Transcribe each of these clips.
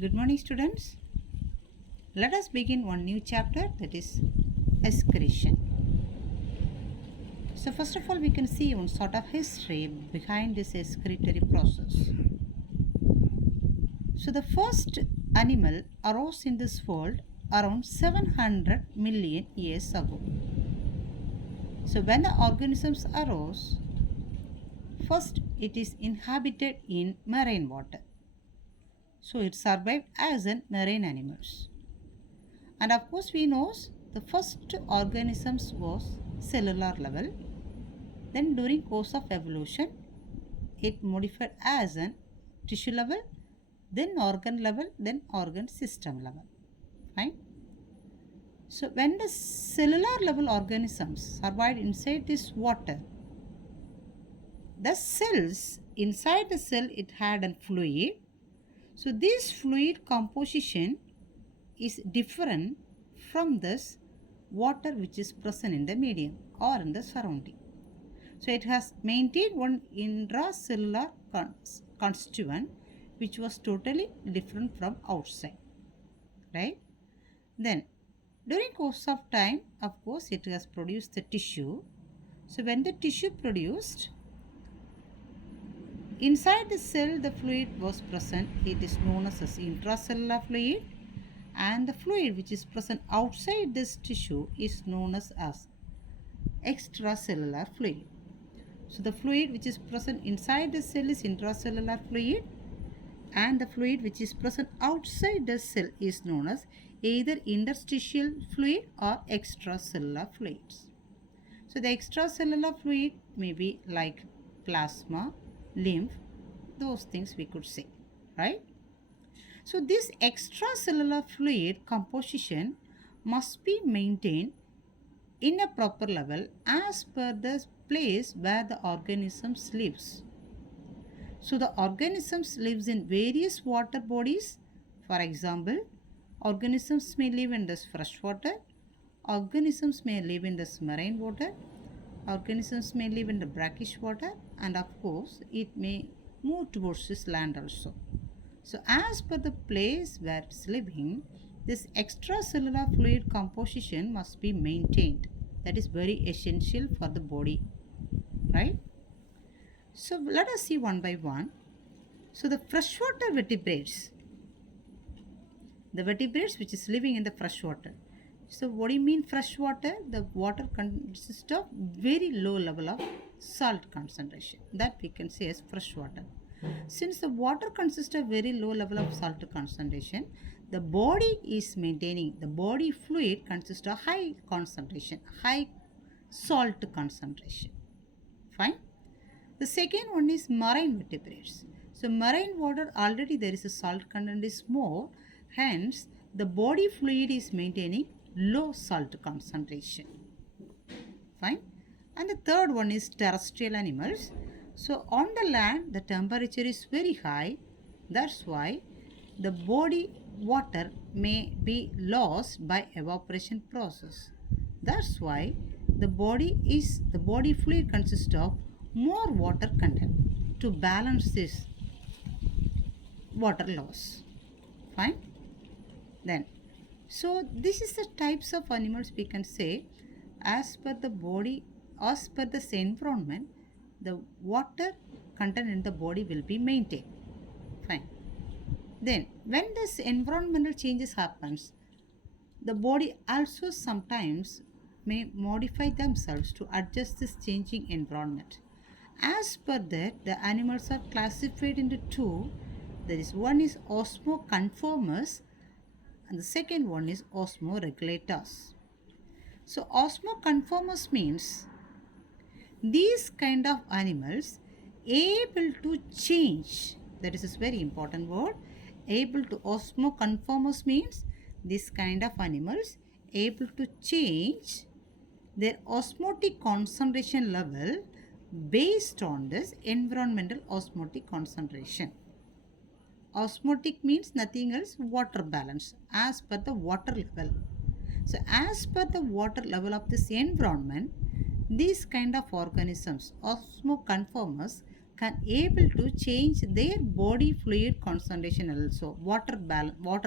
Good morning, students. Let us begin one new chapter, that is excretion. So first of all, we can see one sort of history behind this excretory process. So the first animal arose in this world around 700 million years ago. So when the organisms arose, first it is inhabited in marine water. So it survived as an marine animals. And of course we know the first organisms was cellular level. Then during course of evolution, it modified as an tissue level, then organ level, then organ system level. Fine. So when the cellular level organisms survived inside this water, the cells inside the cell it had a fluid. So this fluid composition is different from this water which is present in the medium or in the surrounding. So it has maintained one intracellular constituent which was totally different from outside, right? Then during course of time, of course, it has produced the tissue. So when the tissue produced, inside the cell the fluid was present. It is known as intracellular fluid, and the fluid which is present outside this tissue is known as extracellular fluid. So the fluid which is present inside the cell is intracellular fluid, and the fluid which is present outside the cell is known as either interstitial fluid or extracellular fluids. So the extracellular fluid may be like plasma, lymph, those things we could say, right? So this extracellular fluid composition must be maintained in a proper level as per the place where the organisms lives. So the organisms lives in various water bodies. For example, organisms may live in this freshwater, organisms may live in this marine water, organisms may live in the brackish water, and of course it may move towards this land also. So as per the place where it's living, this extracellular fluid composition must be maintained. That is very essential for the body, right? So let us see one by one. So the freshwater vertebrates, the vertebrates which is living in the freshwater. So what do you mean freshwater? The water consists of very low level of salt concentration. That we can say as freshwater. Since the water consists of very low level of salt concentration, the body is maintaining, the body fluid consists of high concentration, high salt concentration. Fine. The second one is marine vertebrates. So marine water already there is a salt content is more, hence the body fluid is maintaining low salt concentration. Fine. And the third one is terrestrial animals. So on the land the temperature is very high, that's why the body water may be lost by evaporation process. That's why the body fluid consists of more water content to balance this water loss. Fine. Then so this is the types of animals we can say as per the body, as per the environment, the water content in the body will be maintained. Fine. Then when this environmental changes happens, the body also sometimes may modify themselves to adjust this changing environment. As per that, the animals are classified into two. There is one is Osmo conformers and the second one is Osmo Regulators. So Osmo conformers means these kind of animals able to change, that is a very important word, able to. Osmo conformers means this kind of animals able to change their osmotic concentration level based on this environmental osmotic concentration. Osmotic means nothing else, water balance as per the water level. So as per the water level of this environment, these kind of organisms, osmoconformers, can able to change their body fluid concentration also, water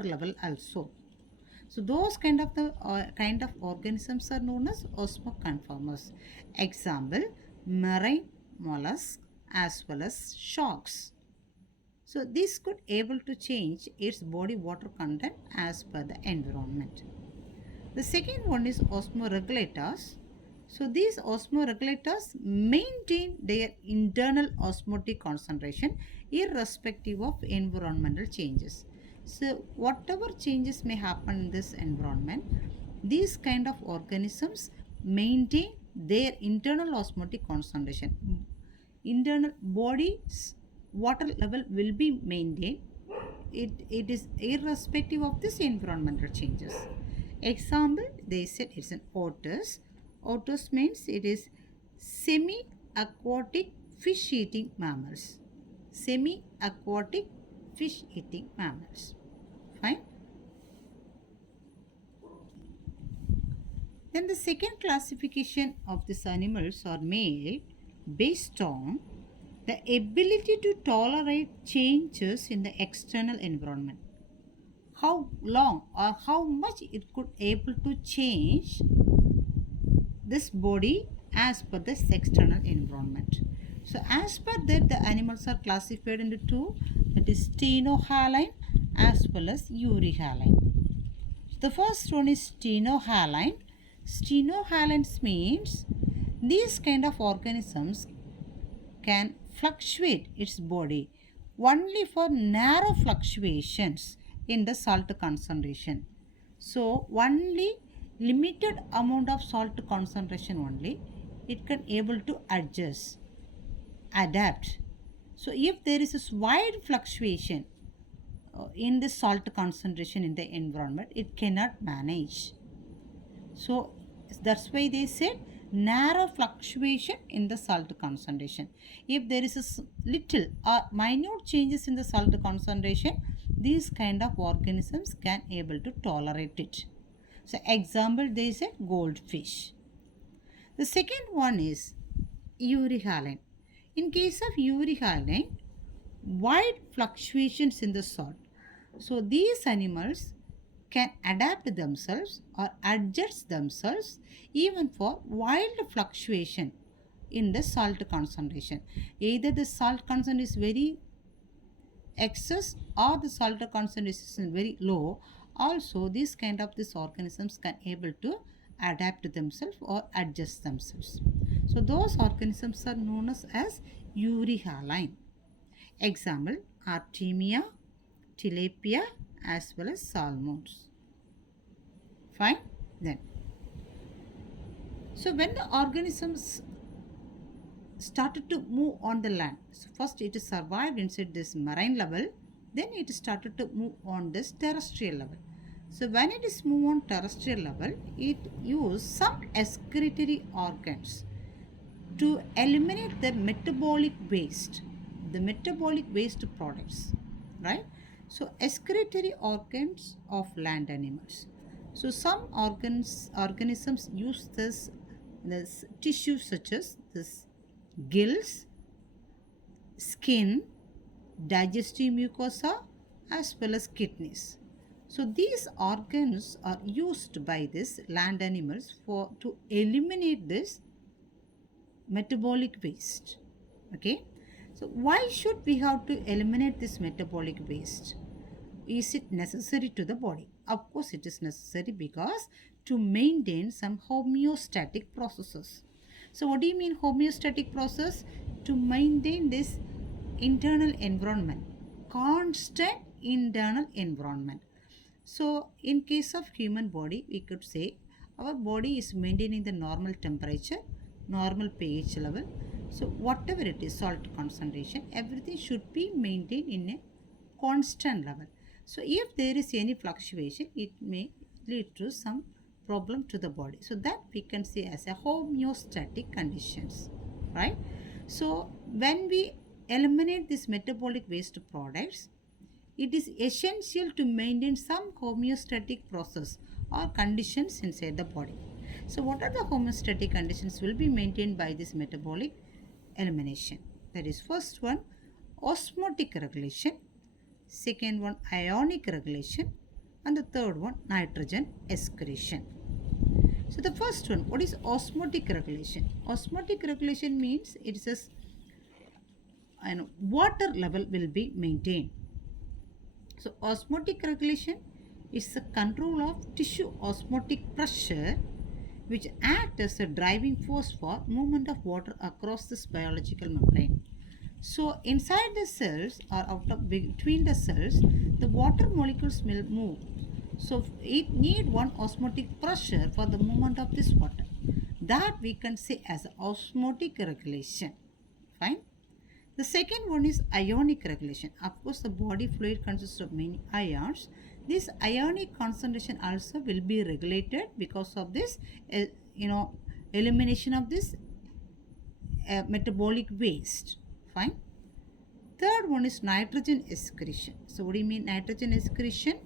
level also. So those kind of organisms are known as osmoconformers. Example, marine mollusks as well as sharks. So this could able to change its body water content as per the environment. The second one is osmoregulators. So these osmoregulators maintain their internal osmotic concentration irrespective of environmental changes. So whatever changes may happen in this environment, these kind of organisms maintain their internal osmotic concentration. Internal body's water level will be maintained. It is irrespective of this environmental changes. Example, they said it's an otters. Otters means it is semi-aquatic fish-eating mammals. Semi-aquatic fish-eating mammals. Fine. Then the second classification of these animals are made based on the ability to tolerate changes in the external environment. How long or how much it could able to change this body as per this external environment. So as per that, the animals are classified into two, that is stenohaline as well as euryhaline. So the first one is stenohaline. Stenohalines means these kind of organisms can fluctuate its body only for narrow fluctuations in the salt concentration. So only limited amount of salt concentration only it can able to adjust, adapt. So if there is a wide fluctuation in the salt concentration in the environment, it cannot manage. So that's why they said narrow fluctuation in the salt concentration. If there is a little or minute changes in the salt concentration, these kind of organisms can able to tolerate it. So example, they say goldfish. The second one is euryhaline. In case of euryhaline, wide fluctuations in the salt. So these animals can adapt themselves or adjust themselves even for wild fluctuation in the salt concentration. Either the salt concentration is very excess or the salt concentration is very low. Also, these kind of these organisms can able to adapt themselves or adjust themselves. So those organisms are known as euryhaline. Example, Artemia, tilapia as well as salmons. Fine. Then, so when the organisms started to move on the land, so first it survived inside this marine level, then it started to move on this terrestrial level. So when it is moved on terrestrial level, it used some excretory organs to eliminate the metabolic waste products, right? So excretory organs of land animals. So some organisms use this tissue such as this gills, skin, digestive mucosa as well as kidneys. So these organs are used by these land animals to eliminate this metabolic waste. Okay. So why should we have to eliminate this metabolic waste? Is it necessary to the body? Of course it is necessary, because to maintain some homeostatic processes. So what do you mean homeostatic process? To maintain this internal environment, constant internal environment. So in case of human body, we could say our body is maintaining the normal temperature, normal pH level. So whatever it is, salt concentration, everything should be maintained in a constant level. So if there is any fluctuation, it may lead to some problem to the body. So that we can say as a homeostatic conditions, right? So when we eliminate these metabolic waste products, it is essential to maintain some homeostatic process or conditions inside the body. So what are the homeostatic conditions will be maintained by this metabolic elimination? That is first one osmotic regulation, second one ionic regulation, and the third one nitrogen excretion. So the first one, what is osmotic regulation? Osmotic regulation means it is water level will be maintained. So osmotic regulation is the control of tissue osmotic pressure which act as a driving force for movement of water across this biological membrane. So inside the cells or out of between the cells, the water molecules will move. So it need one osmotic pressure for the movement of this water. That we can say as osmotic regulation. Fine. The second one is ionic regulation. Of course, the body fluid consists of many ions. This ionic concentration also will be regulated because of this, elimination of this metabolic waste. Fine. Third one is nitrogen excretion. So, what do you mean nitrogen excretion?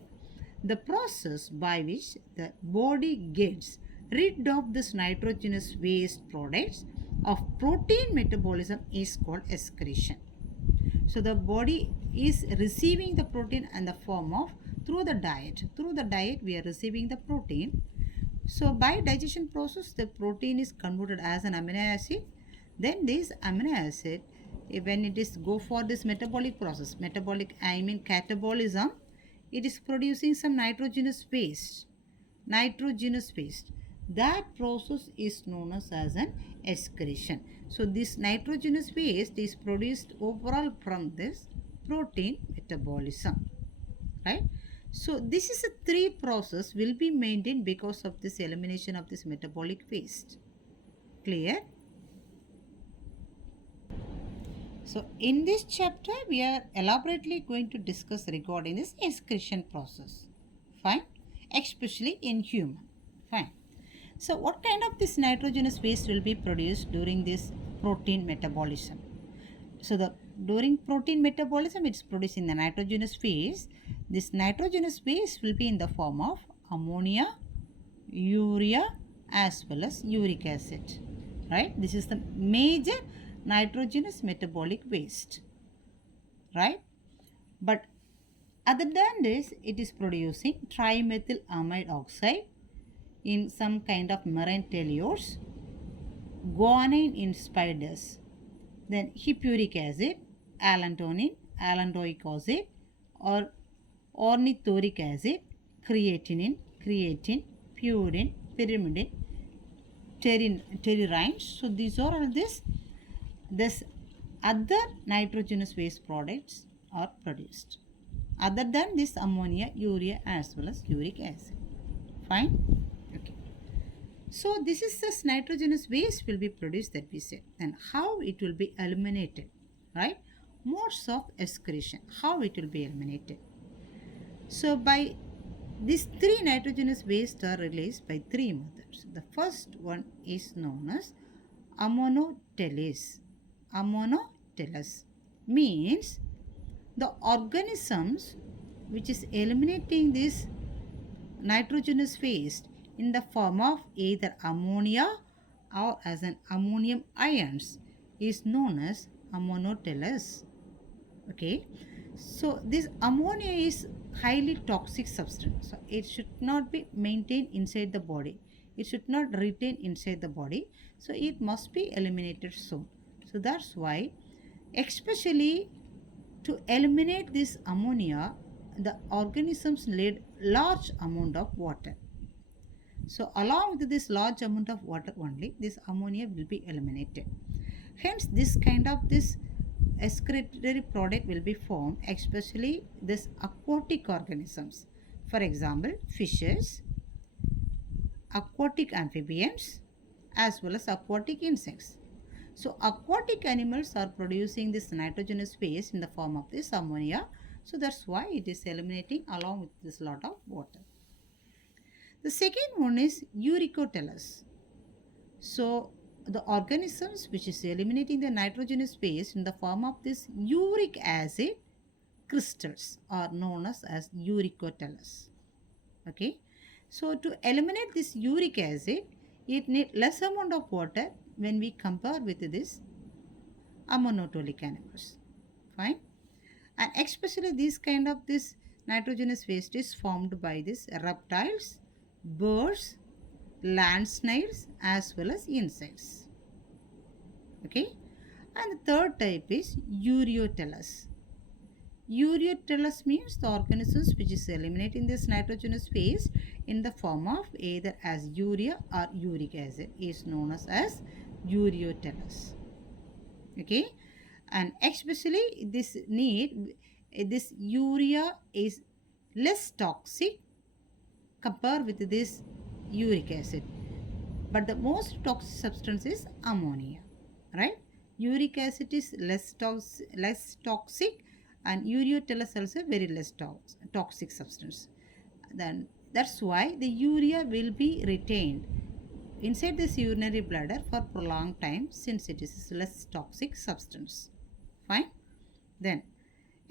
The process by which the body gets rid of this nitrogenous waste products of protein metabolism is called excretion. So the body is receiving the protein in the form of through the diet. Through the diet we are receiving the protein. So by digestion process the protein is converted as an amino acid. Then this amino acid, when it is go for this metabolic process, catabolism, it is producing some nitrogenous waste. That process is known as an excretion. So this nitrogenous waste is produced overall from this protein metabolism, right? So this is a three process will be maintained because of this elimination of this metabolic waste. Clear? So in this chapter we are elaborately going to discuss regarding this excretion process. Fine? Especially in human. Fine. So what kind of this nitrogenous waste will be produced during this protein metabolism? So during protein metabolism it is produced in the nitrogenous phase. This nitrogenous waste will be in the form of ammonia, urea as well as uric acid. Right? This is the major nitrogenous metabolic waste. Right? But other than this, it is producing trimethylamide oxide in some kind of marine tellures, guanine in spiders, then hippuric acid, allantoin, allantoic acid, or ornithoric acid, creatine, purine, pyrimidine, terrines. So these are all this other nitrogenous waste products are produced. Other than this ammonia, urea as well as uric acid. Fine? Okay. So this is this nitrogenous waste will be produced that we said. And how it will be eliminated, right? Modes of excretion, how it will be eliminated. So by these three nitrogenous waste are released by three methods. The first one is known as ammonotellus. Ammonotellus means the organisms which is eliminating this nitrogenous waste in the form of either ammonia or as an ammonium ions is known as ammonotellus. Okay, so this ammonia is highly toxic substance, so it should not be maintained inside the body, it should not retain inside the body, so it must be eliminated soon. So that's why, especially to eliminate this ammonia, the organisms need large amount of water. So along with this large amount of water only, this ammonia will be eliminated. Hence this kind of this excretory product will be formed, especially this aquatic organisms. For example, fishes, aquatic amphibians as well as aquatic insects. So aquatic animals are producing this nitrogenous waste in the form of this ammonia. So that's why it is eliminating along with this lot of water. The second one is Uricotellus. So the organisms which is eliminating the nitrogenous waste in the form of this uric acid crystals are known as Uricotellus. Okay. So to eliminate this uric acid, it needs less amount of water when we compare with this ammonotolic animals. Fine. And especially this nitrogenous waste is formed by these reptiles, birds, land snails as well as insects. Okay. And the third type is Uricotellus. Uricotellus means the organisms which is eliminating this nitrogenous waste in the form of either as urea or uric acid is known as Uricotellus. Okay, and especially this urea is less toxic compared with this uric acid, but the most toxic substance is ammonia, right? Uric acid is less toxic, and Uricotellus also very less toxic substance. Then that's why the urea will be retained inside this urinary bladder for prolonged time since it is less toxic substance. Fine. Then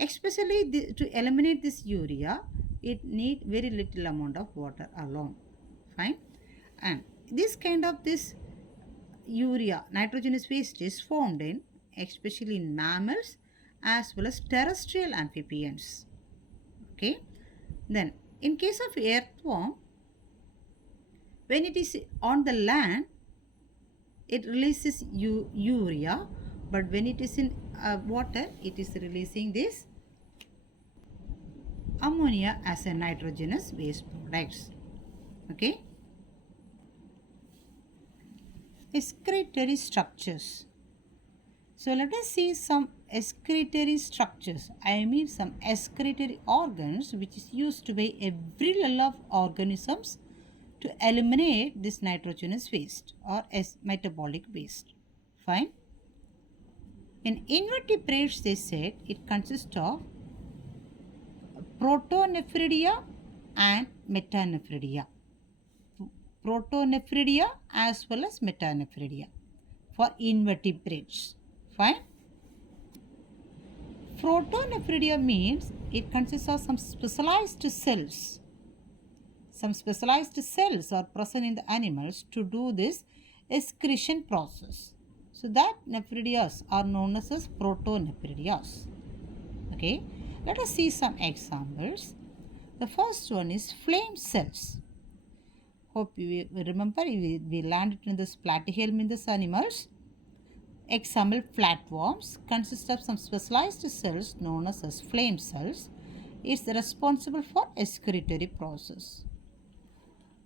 especially to eliminate this urea, it need very little amount of water alone. Fine. And this urea nitrogenous waste is formed in especially in mammals as well as terrestrial amphibians. Okay. Then in case of earthworm, when it is on the land, it releases urea, but when it is in water, it is releasing this ammonia as a nitrogenous waste products. Okay. Excretory structures. So let us see some excretory structures. I mean some excretory organs which is used by every level of organisms to eliminate this nitrogenous waste or as metabolic waste. Fine. In invertebrates, they said it consists of protonephridia and metanephridia. Protonephridia as well as metanephridia for invertebrates. Fine. Protonephridia means it consists of some specialized cells. Some specialized cells are present in the animals to do this excretion process. So that nephridias are known as protonephridias. Okay, let us see some examples. The first one is flame cells. Hope you remember we learned in this platyhelm in this animals. Example, flatworms consist of some specialized cells known as flame cells. It's responsible for excretory process.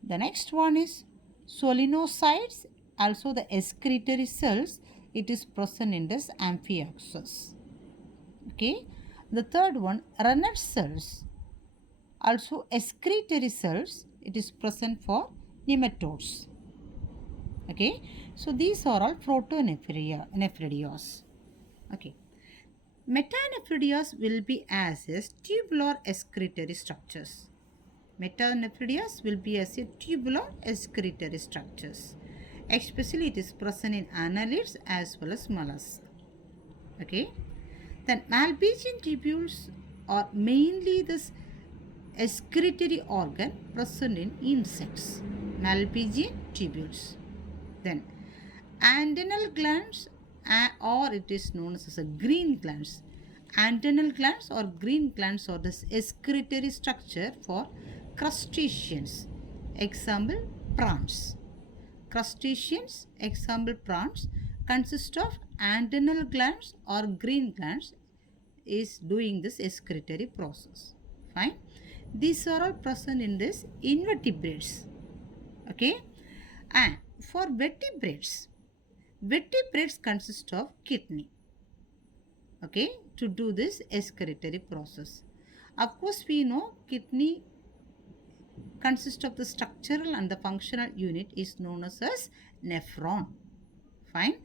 The next one is solenocytes, also the excretory cells. It is present in this amphioxus. Okay. The third one, runner cells, also excretory cells. It is present for nematodes. Okay. So these are all protonephridias. Okay. Metanephridias will be as tubular excretory structures. Metanephridias will be as tubular excretory structures. Especially it is present in annelids as well as mollusks. Okay. Then Malpighian tubules are mainly this excretory organ present in insects. Malpighian tubules. Then antennal glands or it is known as a green glands. Antennal glands or green glands are this excretory structure for crustaceans. Example, prawns. Crustaceans, example prawns, consist of antennal glands or green glands is doing this excretory process. Fine. These are all present in this invertebrates. Okay. And for vertebrates consist of kidney. Okay. To do this excretory process. Of course, we know kidney consists of the structural and the functional unit is known as nephron. Fine.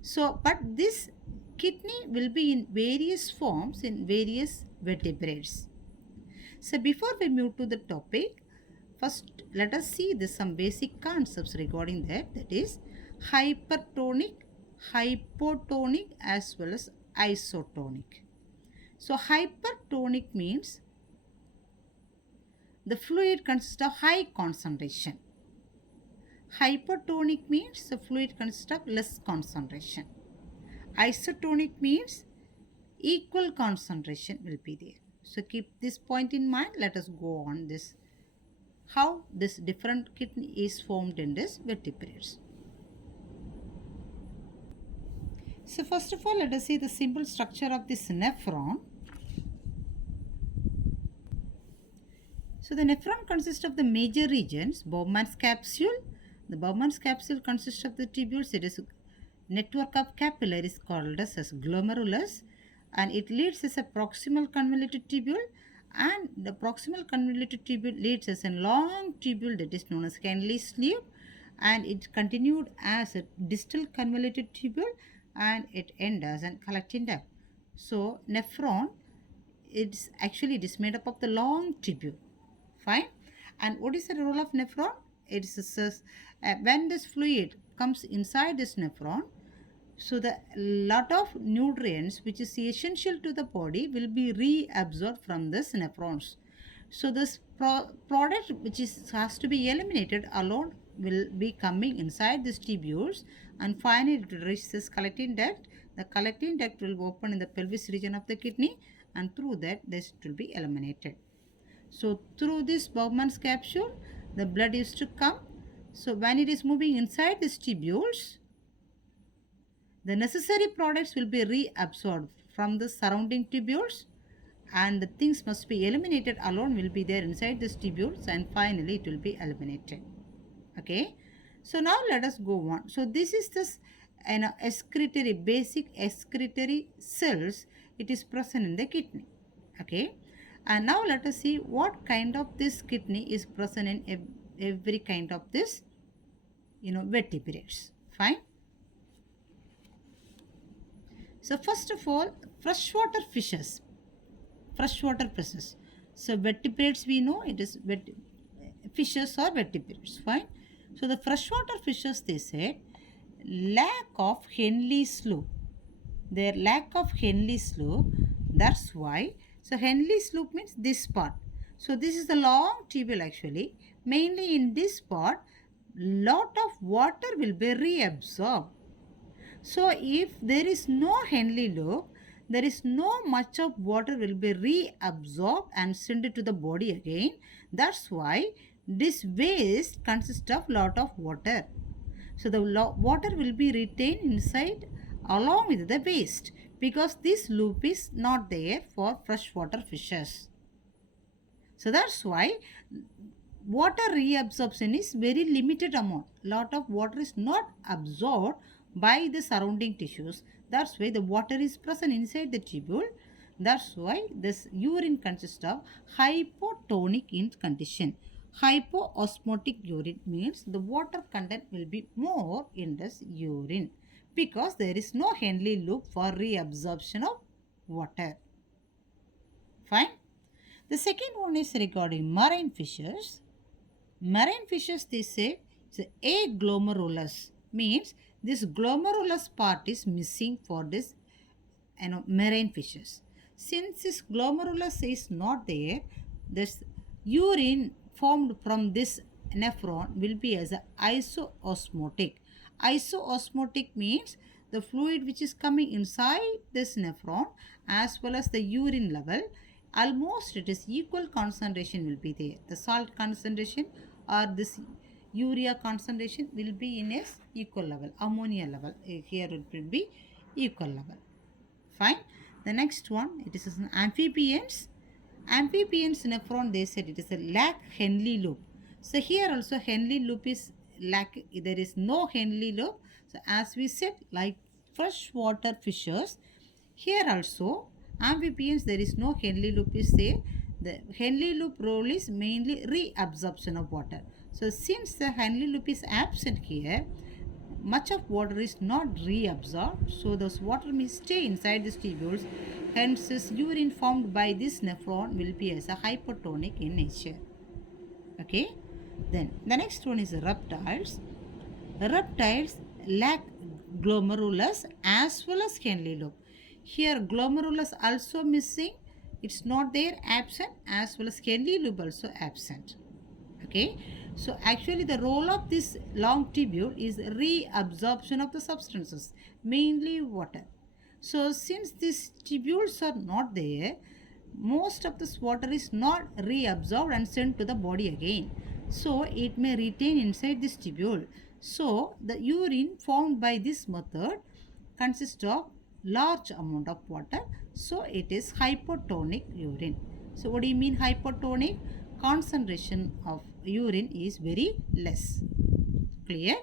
So, but this kidney will be in various forms in various vertebrates. So, before we move to the topic, first let us see some basic concepts regarding that is hypertonic, hypotonic as well as isotonic. So, hypertonic means the fluid consists of high concentration. Hypertonic means the fluid consists of less concentration. Isotonic means equal concentration will be there. So keep this point in mind. Let us go on this, how this different kidney is formed in this vertebrates. So first of all, let us see the simple structure of this nephron. So the nephron consists of the major regions, Bowman's capsule. The Bowman's capsule consists of the tubules. It is network of capillaries called as glomerulus, and it leads as a proximal convoluted tubule, and the proximal convoluted tubule leads as a long tubule that is known as Henley's loop, and it continued as a distal convoluted tubule, and it ends as a collecting duct. So nephron, it is made up of the long tubule. Fine. And what is the role of nephron? It is when this fluid comes inside this nephron, so the lot of nutrients which is essential to the body will be reabsorbed from this nephrons. So this product which has to be eliminated alone will be coming inside these tubules, and finally it will reach this collecting duct. The collecting duct will open in the pelvis region of the kidney, and through that this will be eliminated. So through this Bowman's capsule, the blood used to come. So when it is moving inside these tubules, the necessary products will be reabsorbed from the surrounding tubules, and the things must be eliminated alone will be there inside these tubules, and finally it will be eliminated. Okay. So now let us go on. So this is this excretory, basic excretory cells. It is present in the kidney. Okay. And now let us see what kind of this kidney is present in every kind of this, vertebrates. Fine. So first of all, freshwater fishes, freshwater fishes. So vertebrates we know it is fishes or vertebrates. Fine. So the freshwater fishes, they said, lack of Henley's loop. Their lack of Henley's loop. That's why. So Henley's loop means this part. So this is the long tubule actually. Mainly in this part, lot of water will be reabsorbed. So if there is no Henley loop, there is no much of water will be reabsorbed and sent to the body again. That's why this waste consists of lot of water. So the water will be retained inside along with the waste, because this loop is not there for freshwater fishes. So that's why water reabsorption is very limited amount. Lot of water is not absorbed by the surrounding tissues. That's why the water is present inside the tubule. That's why this urine consists of hypotonic in condition. Hypoosmotic urine means the water content will be more in this urine, because there is no Henley loop for reabsorption of water. Fine. The second one is regarding marine fishes. Marine fishes, they say, it's aglomerulus, means this glomerulus part is missing for this marine fishes. Since this glomerulus is not there, this urine formed from this nephron will be as a isoosmotic. Isoosmotic means the fluid which is coming inside this nephron as well as the urine level, almost it is equal concentration will be there. The salt concentration or this urea concentration will be in a equal level. Ammonia level here it will be equal level. Fine. The next one, it is an amphibians. Amphibians nephron, they said it is a lack Henley loop. So here also Henley loop is lack. There is no Henley loop. So as we said, like freshwater fishes, here also amphibians there is no Henley loop is there. The Henley loop role is mainly reabsorption of water. So since the Henley loop is absent here, much of water is not reabsorbed, so those water may stay inside these tubules. Hence, this urine formed by this nephron will be as a hypotonic in nature. Okay. Then the next one is reptiles. Reptiles lack glomerulus as well as Henley loop. Here glomerulus also missing. It's not there, absent, as well as Henley loop also absent. Okay. So actually the role of this long tubule is reabsorption of the substances, mainly water. So since these tubules are not there, most of this water is not reabsorbed and sent to the body again. So it may retain inside this tubule. So the urine formed by this method consists of large amount of water. So it is hypotonic urine. So what do you mean hypotonic? Concentration of urine is very less. Clear?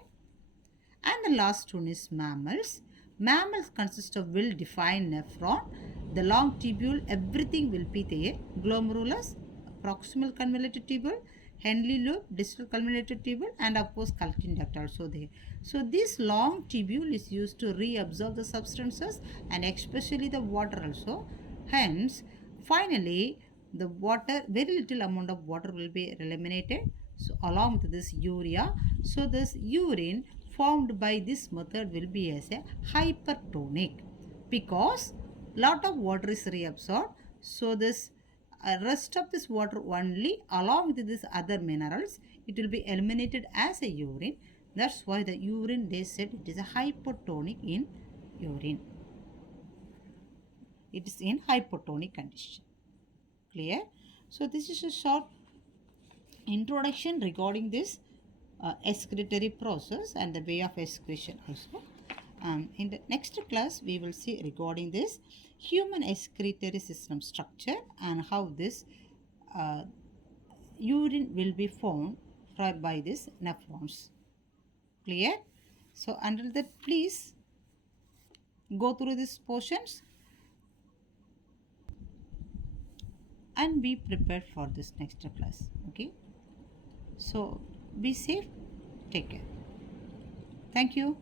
And the last one is mammals. Mammals consist of well-defined nephron. The long tubule, everything will be there. Glomerulus, proximal convoluted tubule, Henley loop, distal convoluted tubule, and of course collecting duct also there. So this long tubule is used to reabsorb the substances and especially the water also. Hence, finally, the water, very little amount of water will be eliminated. So along with this urea, so this urine formed by this method will be as a hypertonic because lot of water is reabsorbed. So this rest of this water only along with these other minerals, it will be eliminated as a urine. That's why the urine, they said it is a hypotonic in urine. It is in hypotonic condition. Clear? So this is a short introduction regarding this excretory process and the way of excretion also. In the next class, we will see regarding this human excretory system structure and how this urine will be formed by this nephrons. Clear? So until that, please go through these portions and be prepared for this next class. Okay? So be safe. Take care. Thank you.